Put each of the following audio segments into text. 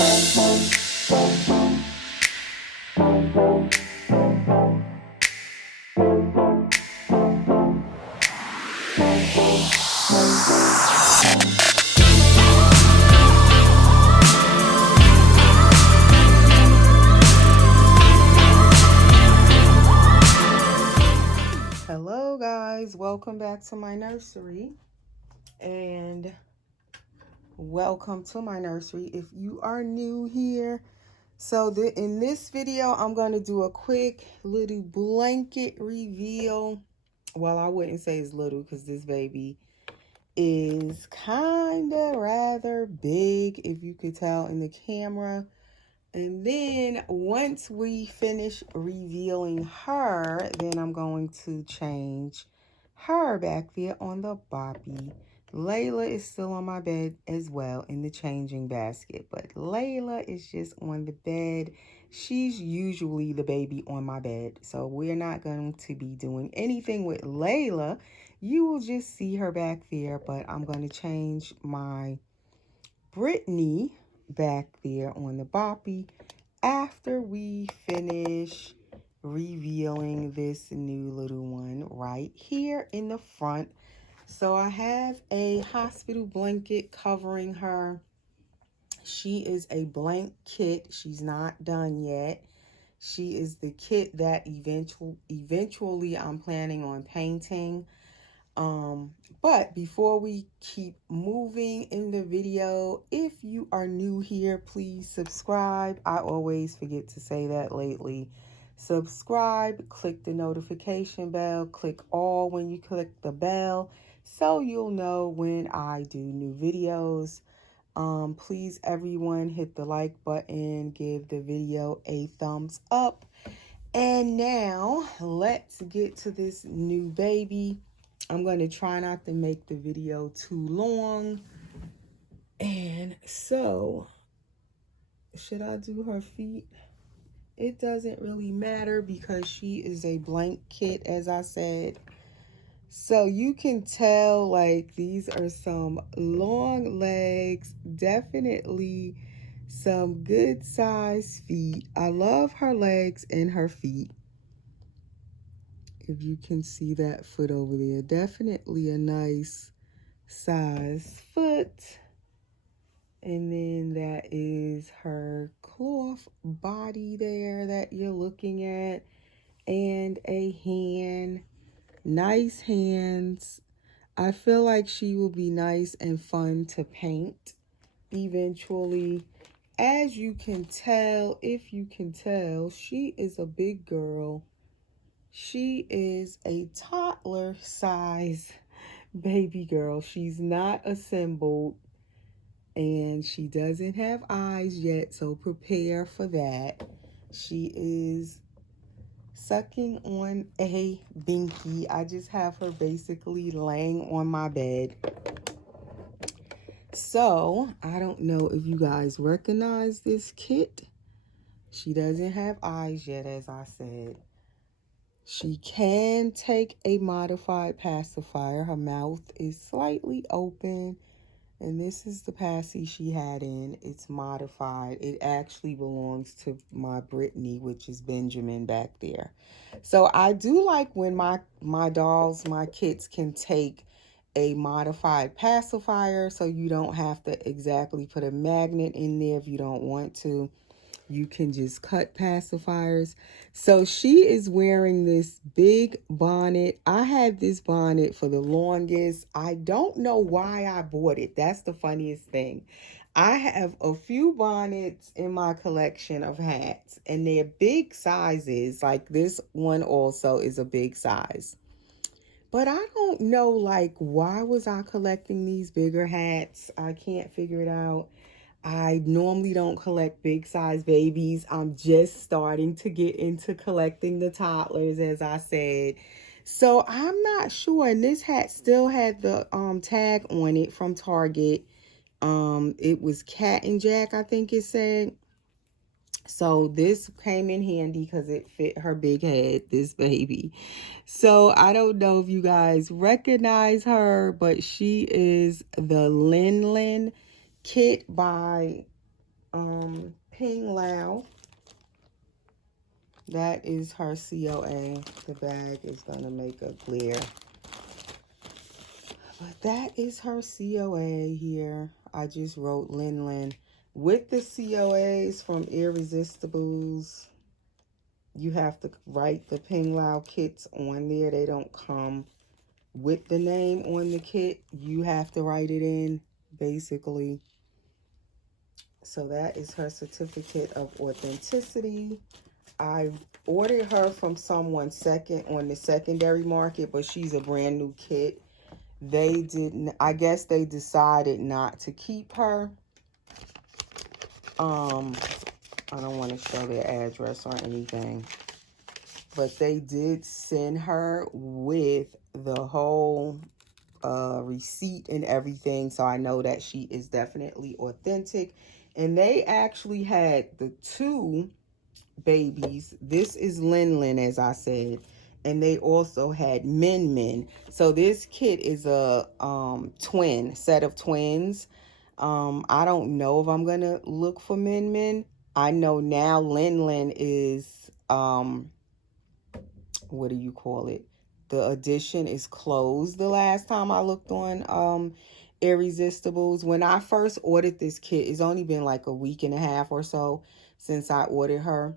Hello guys, welcome back to my nursery, and welcome to my nursery if you are new here. So in this video I'm going to do a quick little blanket reveal. Well, I wouldn't say it's little because this baby is kind of rather big, if you could tell in the camera. And then once we finish revealing her, then I'm going to change her back there on the boppy. Layla is still on my bed as well in the changing basket, but Layla is just on the bed. She's usually the baby on my bed, so we're not going to be doing anything with Layla. You will just see her back there, but I'm going to change my Brittany back there on the boppy after we finish revealing this new little one right here in the front. So I have a hospital blanket covering her. She is a blank kit. She's not done yet. She is the kit that eventually I'm planning on painting. But before we keep moving in the video, if you are new here, please subscribe. I always forget to say that lately. Subscribe, click the notification bell, click all when you click the bell, so you'll know when I do new videos. Please everyone hit the like button, give the video a thumbs up. And now let's get to this new baby. I'm going to try not to make the video too long. And so, should I do her feet? It doesn't really matter because she is a blank kit, as I said. So you can tell, like, these are some long legs, definitely some good size feet. I love her legs and her feet. If you can see that foot over there, definitely a nice size foot. And then that is her cloth body there that you're looking at, and a hand. Nice hands. I feel like she will be nice and fun to paint eventually. As you can tell, if you can tell, she is a big girl. She is a toddler size baby girl. She's not assembled, and she doesn't have eyes yet, so prepare for that. She is sucking on a binky. I just have her basically laying on my bed. So I don't know if you guys recognize this kit. She doesn't have eyes yet, as I said. She can take a modified pacifier. Her mouth is slightly open, and this is the passy she had in. It's modified. It actually belongs to my Brittany, which is Benjamin back there. So I do like when my dolls, my kits can take a modified pacifier, so you don't have to exactly put a magnet in there if you don't want to. You can just cut pacifiers. So she is wearing this big bonnet. I had this bonnet for the longest. I don't know why I bought it. That's the funniest thing. I have a few bonnets in my collection of hats, and they're big sizes. Like this one also is a big size. But I don't know, like, why was I collecting these bigger hats? I can't figure it out. I normally don't collect big size babies. I'm just starting to get into collecting the toddlers, as I said. So I'm not sure. And this hat still had the tag on it from Target. It was Cat and Jack, I think it said. So this came in handy because it fit her big head, this baby. So I don't know if you guys recognize her, but she is the Lin kit by Ping Lao. That is her COA. The bag is going to make a glare. But that is her COA here. I just wrote Lin Lin. With the COAs from Irresistibles, you have to write the Ping Lao kits on there. They don't come with the name on the kit. You have to write it in, basically. So that is her certificate of authenticity. I ordered her from someone second on the secondary market, but she's a brand new kit. They didn't, I guess they decided not to keep her. I don't want to show their address or anything, but they did send her with the whole receipt and everything, so I know that she is definitely authentic. And they actually had the two babies. This is Lin Lin, as I said, and they also had Min Min. So this kit is a twin set of twins. I don't know if I'm gonna look for Min Min. I know now Lin Lin is what do you call it? The edition is closed the last time I looked on Irresistibles. When I first ordered this kit, it's only been like a week and a half or so since I ordered her.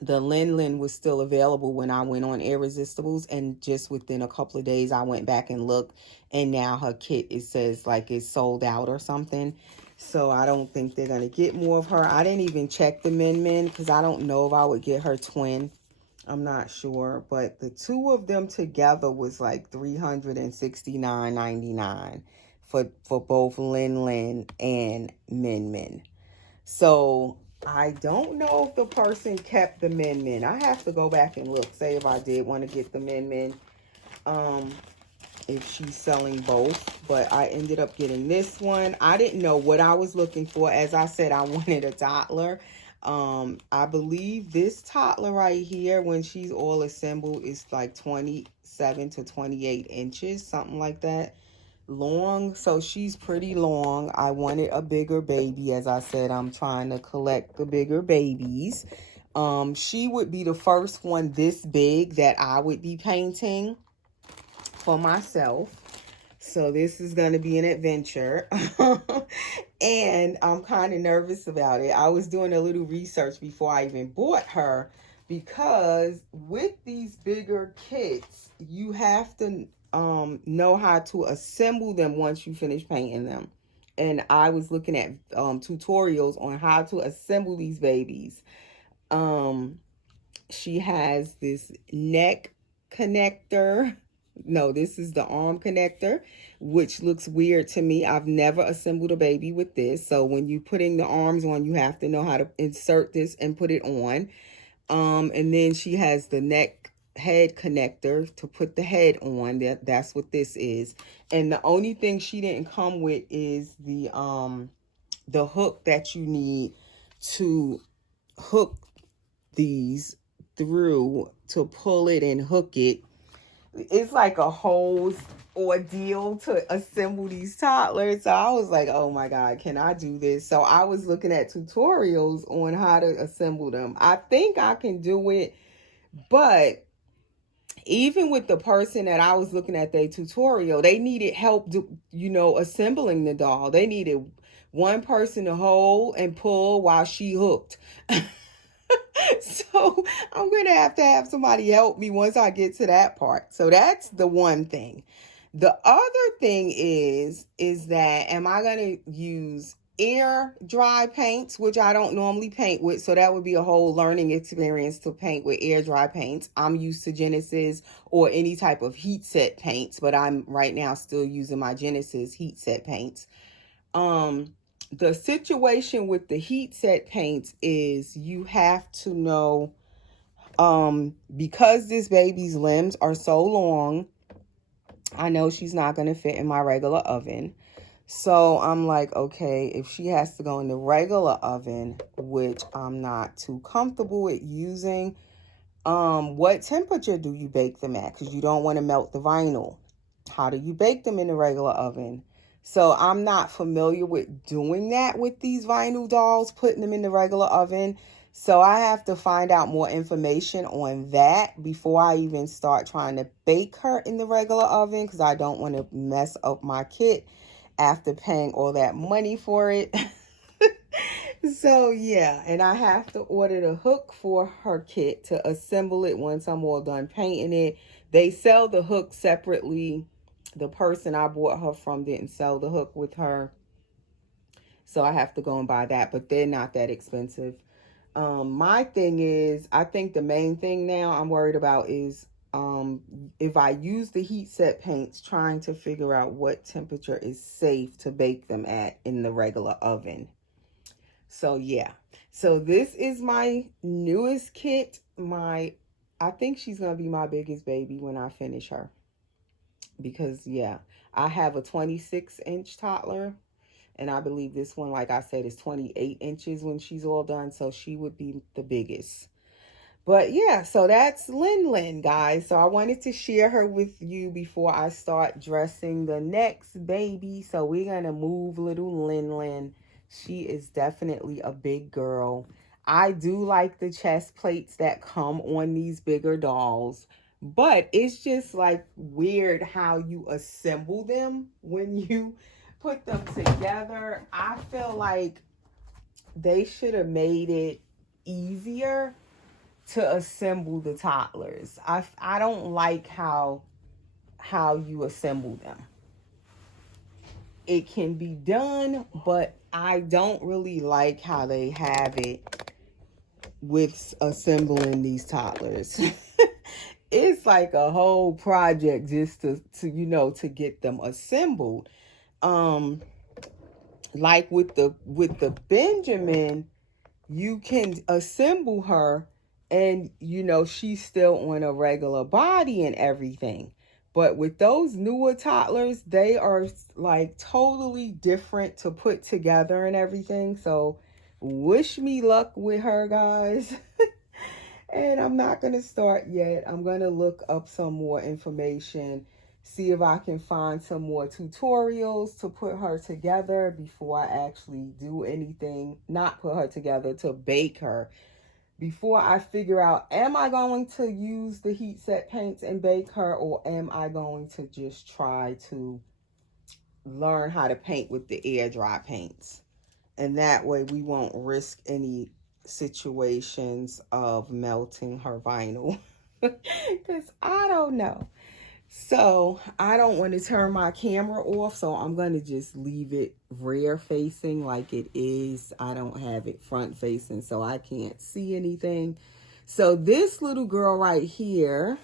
The Lin Lin was still available when I went on Irresistibles, and just within a couple of days I went back and looked, and now her kit, it says like it's sold out or something. So I don't think they're going to get more of her. I didn't even check the Min Min because I don't know if I would get her twin. I'm not sure, but the two of them together was like $369.99 for both Lin Lin and Min Min. So I don't know if the person kept the Min Min. I have to go back and look, say if I did want to get the Min Min, if she's selling both. But I ended up getting this one. I didn't know what I was looking for. As I said, I wanted a toddler. I believe this toddler right here, when she's all assembled, is like 27 to 28 inches, something like that, long. So she's pretty long. I wanted a bigger baby. As I said, I'm trying to collect the bigger babies. She would be the first one this big that I would be painting for myself. So this is going to be an adventure. And I'm kind of nervous about it. I was doing a little research before I even bought her, because with these bigger kits, you have to know how to assemble them once you finish painting them. And I was looking at tutorials on how to assemble these babies. She has this neck connector. No, this is the arm connector, which looks weird to me. I've never assembled a baby with this. So when you putting the arms on, you have to know how to insert this and put it on. And then she has the neck head connector to put the head on. That's what this is. And the only thing she didn't come with is the hook that you need to hook these through, to pull it and hook it. It's like a whole ordeal to assemble these toddlers. So I was like, oh my God, can I do this? So I was looking at tutorials on how to assemble them. I think I can do it, but even with the person that I was looking at their tutorial, they needed help, assembling the doll. They needed one person to hold and pull while she hooked. So I'm going to have somebody help me once I get to that part. So that's the one thing. The other thing is that, am I going to use air dry paints, which I don't normally paint with? So that would be a whole learning experience to paint with air dry paints. I'm used to Genesis or any type of heat set paints, but I'm right now still using my Genesis heat set paints. The situation with the heat set paints is you have to know, because this baby's limbs are so long, I know she's not going to fit in my regular oven. So I'm like, okay, if she has to go in the regular oven, which I'm not too comfortable with using, what temperature do you bake them at? Because you don't want to melt the vinyl. How do you bake them in the regular oven? So I'm not familiar with doing that with these vinyl dolls, putting them in the regular oven. So I have to find out more information on that before I even start trying to bake her in the regular oven, because I don't want to mess up my kit after paying all that money for it. So yeah, and I have to order the hook for her kit to assemble it once I'm all done painting it. They sell the hook separately. The person I bought her from didn't sell the hook with her, so I have to go and buy that, but they're not that expensive. My thing is, I think the main thing now I'm worried about is if I use the heat set paints, trying to figure out what temperature is safe to bake them at in the regular oven. So yeah, so this is my newest kit. I think she's gonna be my biggest baby when I finish her, because yeah, I have a 26-inch toddler, and I believe this one, like I said, is 28 inches when she's all done, so she would be the biggest. But yeah, so that's Lin Lin, guys. So I wanted to share her with you before I start dressing the next baby. So we're going to move little Lin Lin. She is definitely a big girl. I do like the chest plates that come on these bigger dolls, but it's just like weird how you assemble them when you put them together. I feel like they should have made it easier to assemble the toddlers. I don't like how you assemble them. It can be done, but I don't really like how they have it with assembling these toddlers. It's like a whole project just to get them assembled. Like with the Benjamin, you can assemble her, and she's still on a regular body and everything. But with those newer toddlers, they are like totally different to put together and everything. So wish me luck with her, guys. And I'm not going to start yet. I'm going to look up some more information, see if I can find some more tutorials to put her together before I actually do anything. Not put her together, to bake her. Before I figure out, am I going to use the heat set paints and bake her, or am I going to just try to learn how to paint with the air dry paints? And that way we won't risk any situations of melting her vinyl. Because I don't know. So I don't want to turn my camera off, so I'm going to just leave it rear facing like it is. I don't have it front facing, so I can't see anything. So this little girl right here,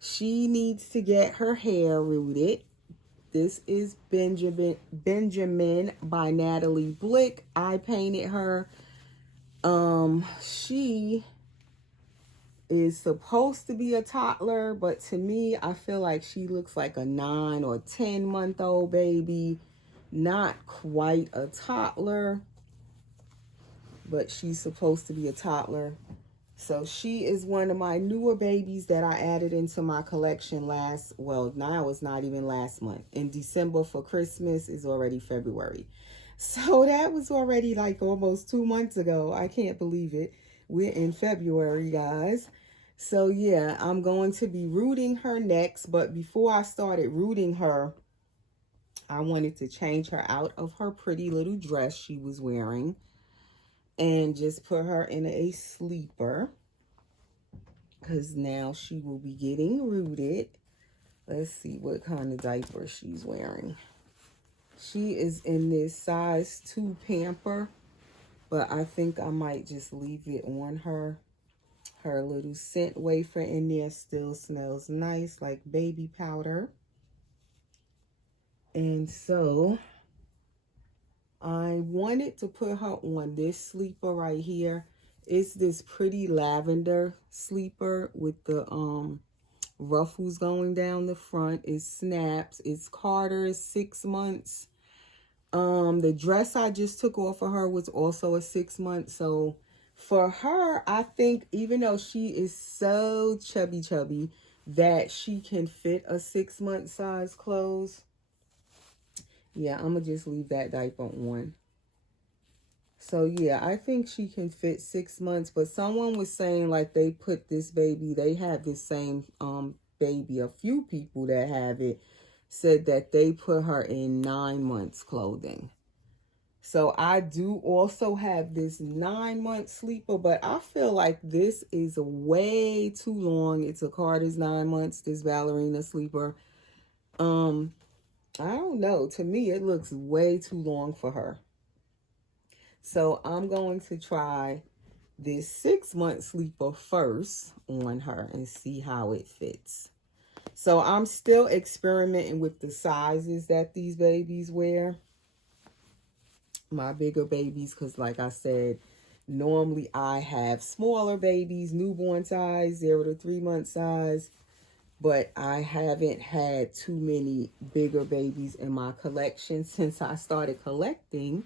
she needs to get her hair rooted. This is Benjamin by Natali Blick. I painted her. She is supposed to be a toddler, but to me, I feel like she looks like a 9 or 10-month-old baby. Not quite a toddler, but she's supposed to be a toddler. So she is one of my newer babies that I added into my collection now it's not even last month. In December for Christmas is already February. So that was already like almost 2 months ago. I can't believe it. We're in February, guys. So yeah, I'm going to be rooting her next. But before I started rooting her, I wanted to change her out of her pretty little dress she was wearing and just put her in a sleeper, because now she will be getting rooted. Let's see what kind of diaper she's wearing. She is in this size 2 pamper, but I think I might just leave it on her. Her little scent wafer in there still smells nice, like baby powder. And so I wanted to put her on this sleeper right here. It's this pretty lavender sleeper with the ruffles going down the front. It snaps. It's Carter, 6 months. The dress I just took off of her was also a 6 month. So for her, I think even though she is so chubby, that she can fit a 6 month size clothes. Yeah, I'm going to just leave that diaper on. So, yeah, I think she can fit 6 months. But someone was saying, like, they put this baby, they have this same baby. A few people that have it said that they put her in 9 months clothing. So I do also have this 9-month sleeper, but I feel like this is way too long. It's a Carter's 9 months, this ballerina sleeper. I don't know. To me, it looks way too long for her. So I'm going to try this 6-month sleeper first on her and see how it fits. So I'm still experimenting with the sizes that these babies wear. My bigger babies, because like I said, normally I have smaller babies, newborn size, 0 to 3 month size, but I haven't had too many bigger babies in my collection since I started collecting.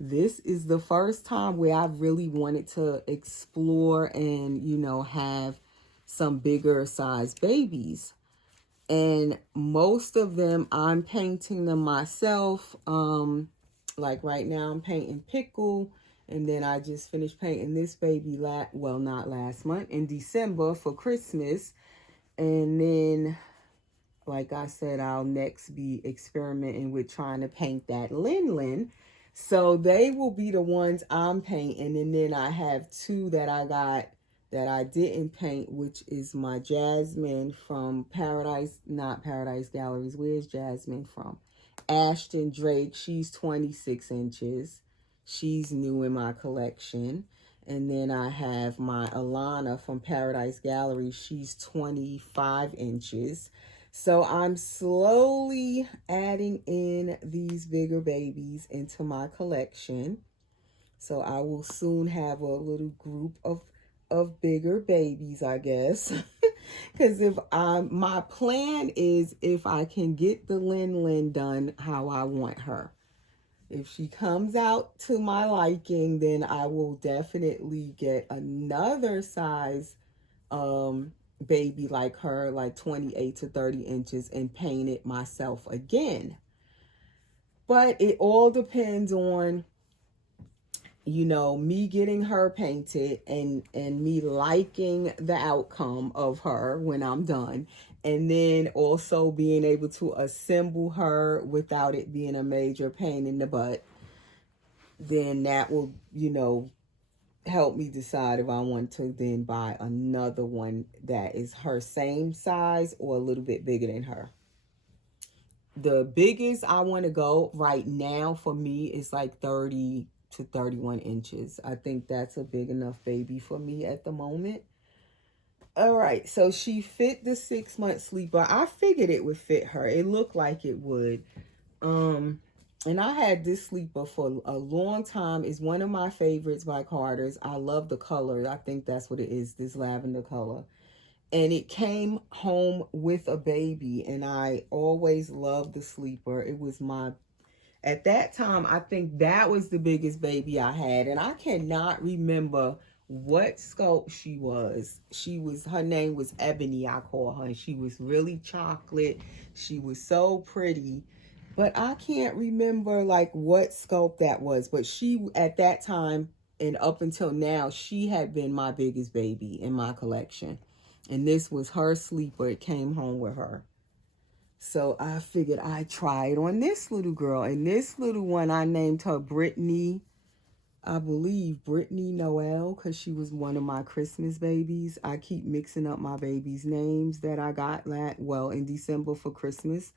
This is the first time where I really wanted to explore and, you know, have some bigger size babies. And most of them, I'm painting them myself. Like right now I'm painting Pickle, and then I just finished painting this baby not last month, in December for Christmas. And then, like I said, I'll next be experimenting with trying to paint that Lin. So they will be the ones I'm painting. And then I have 2 that I got that I didn't paint, which is my Jasmine from not Paradise Galleries. Where's Jasmine from? Ashton Drake. She's 26 inches. She's new in my collection. And then I have my Alana from Paradise Gallery. She's 25 inches. So I'm slowly adding in these bigger babies into my collection. So I will soon have a little group of bigger babies, I guess. Because my plan is, if I can get the Lin done how I want her. If she comes out to my liking, then I will definitely get another size baby like her, like 28 to 30 inches, and paint it myself again. But it all depends on, you know, me getting her painted and me liking the outcome of her when I'm done, and then also being able to assemble her without it being a major pain in the butt. Then that will, you know, help me decide if I want to then buy another one that is her same size or a little bit bigger than her. The biggest I want to go right now for me is like 30 to 31 inches. I think that's a big enough baby for me at the moment. All right, so she fit the 6-month sleeper. I figured it would fit her. It looked like it would. And I had this sleeper for a long time. It's one of my favorites by Carter's. I love the color. I think that's what it is, this lavender color. And it came home with a baby, and I always loved the sleeper. It was at that time, I think that was the biggest baby I had. And I cannot remember what sculpt she was. Her name was Ebony, I call her. And she was really chocolate. She was so pretty. But I can't remember like what sculpt that was. But she, at that time and up until now, she had been my biggest baby in my collection. And this was her sleeper. It came home with her. So I figured I'd try it on this little girl. And this little one, I named her Brittany. I believe Brittany Noel, because she was one of my Christmas babies. I keep mixing up my babies' names that I got in December for Christmas.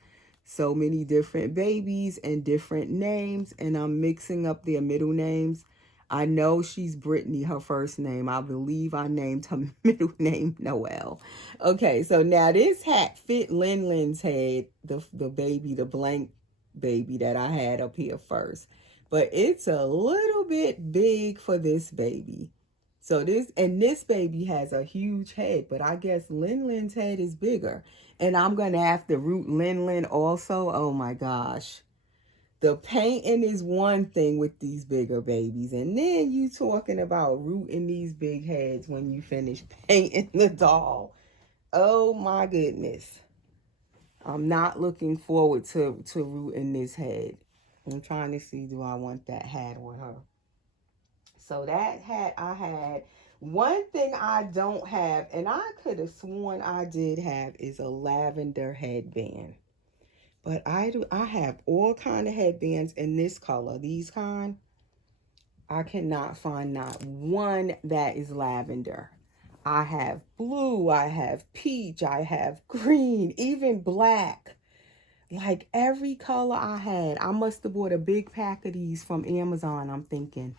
So many different babies and different names, and I'm mixing up their middle names. I know she's Brittany, her first name. I believe I named her middle name Noel. Okay, so now this hat fit Lin's head, the baby, the blank baby that I had up here first. But it's a little bit big for this baby. So this baby has a huge head, but I guess Lin's head is bigger. And I'm going to have to root Lin also. Oh my gosh. The painting is one thing with these bigger babies. And then you talking about rooting these big heads when you finish painting the doll. Oh my goodness. I'm not looking forward to rooting this head. I'm trying to see, do I want that hat on her? So that hat I had. One thing I don't have, and I could have sworn I did have, is a lavender headband. But I have all kind of headbands in this color. These kind, I cannot find not one that is lavender. I have blue, I have peach, I have green, even black. Like every color I had. I must have bought a big pack of these from Amazon, I'm thinking.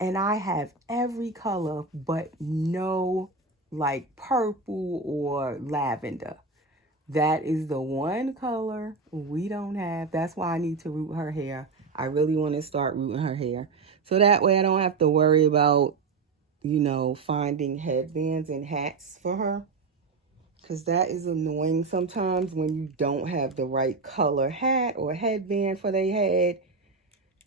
And I have every color but no like purple or lavender. That is the one color we don't have. That's why I need to root her hair. I really want to start rooting her hair. So that way I don't have to worry about, you know, finding headbands and hats for her. Because that is annoying sometimes when you don't have the right color hat or headband for their head.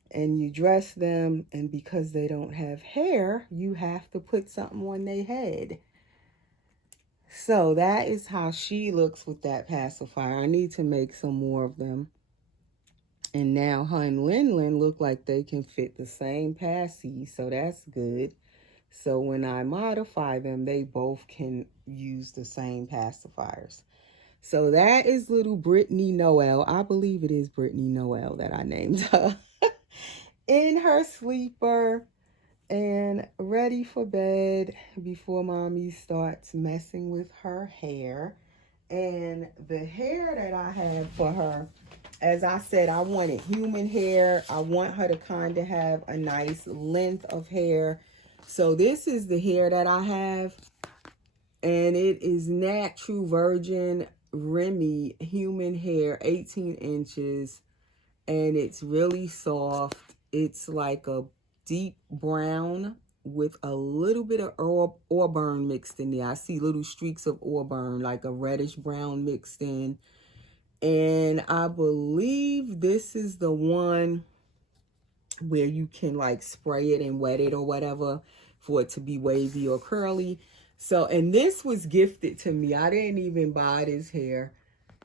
And you dress them, and because they don't have hair, you have to put something on their head. So that is how she looks with that pacifier. I need to make some more of them. And now her and Lin look like they can fit the same passy, so that's good. So when I modify them, they both can use the same pacifiers. So that is little Brittany Noel. I believe it is Brittany Noel that I named her. In her sleeper and ready for bed before mommy starts messing with her hair. And the hair that I have for her, as I said, I wanted human hair. I want her to kind of have a nice length of hair. So this is the hair that I have. And it is Natural Virgin Remy human hair, 18 inches. And it's really soft. It's like a deep brown with a little bit of auburn mixed in there. I see little streaks of auburn, like a reddish brown mixed in. And I believe this is the one where you can like spray it and wet it or whatever for it to be wavy or curly. So, and this was gifted to me. I didn't even buy this hair.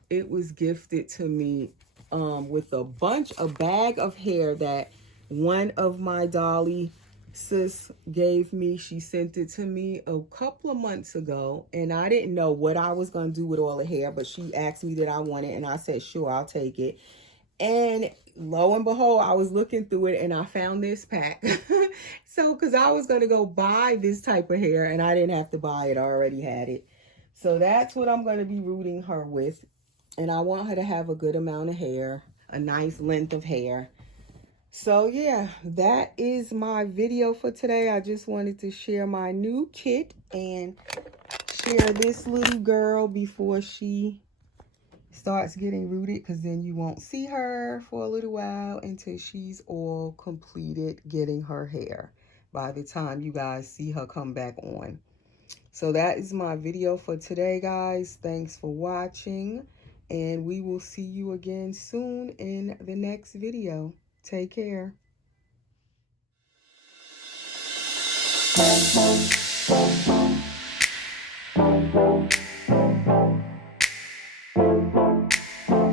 It was gifted to me with a bag of hair that one of my Dolly sis gave me. She sent it to me a couple of months ago, and I didn't know what I was going to do with all the hair, but she asked me that I want it, and I said, sure, I'll take it. And lo and behold, I was looking through it, and I found this pack. So, because I was going to go buy this type of hair, and I didn't have to buy it. I already had it. So that's what I'm going to be rooting her with. And I want her to have a good amount of hair, a nice length of hair. So yeah, that is my video for today. I just wanted to share my new kit and share this little girl before she starts getting rooted, because then you won't see her for a little while until she's all completed getting her hair by the time you guys see her come back on. So that is my video for today, guys. Thanks for watching. And we will see you again soon in the next video. Take care.